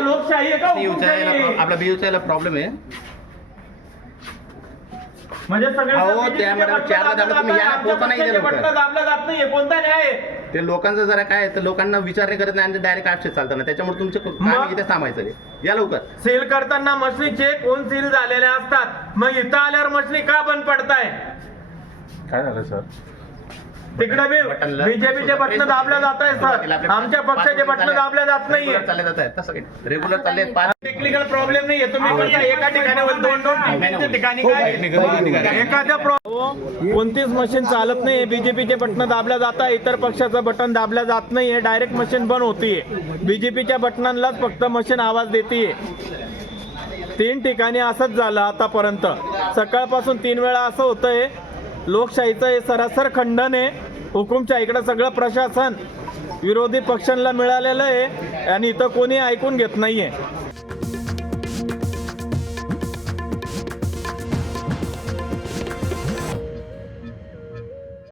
लोकशाही आहे का हुकुमशाही? आपला बीयूचा प्रॉब्लेम आहे म्हणजे सगळे अहो, त्या मॅडम चारला दाबलं तुम्ही या पोहोचा नाही दिलं लवकर. दाबलं जात नाहीये, कोणता न्याय आहे? ते लोकांचं जरा काय तर लोकांना विचारणे करत नाही आणि डायरेक्ट ऍक्शन चालतं ना, त्याच्यामुळे तुमचे काम इथे थांबायचं आहे. या लवकर. सील करताना मशनीचे कोण सील झालेले असतात, मग इथं आल्यावर मशनी का बंद पडताय? काय झालं सर? तिकडे बीजेपीचे बटन दाबल्या जात आहे सर, आमच्या पक्षाचे बटन दाबल्या जात नाहीये. चालले जात आहे तसं रेग्युलर चालले. टेक्निकल प्रॉब्लेम नाहीये, तुम्ही करता एका ठिकाणी दोन ठिकाणी काय एखाद्या कोणतीच मशीन चालत नाही. बीजेपीचे बटन दाबल्या जात आहे, इतर पक्षाचं बटन दाबल्या जात नाहीये, डायरेक्ट मशीन बंद होतीये. बीजेपीच्या बटनांलाच फक्त मशीन आवाज देतीये. 3 ठिकाणी असंच झालं आतापर्यंत. सकाळपासून 3 वेळा असं होतंय. लोकशाहीचं हे सरासर खंडन आहे. हुकुमशाहीकडे सगळं प्रशासन विरोधी पक्षांना मिळालेलं आहे आणि इथं कोणी ऐकून घेत नाहीये.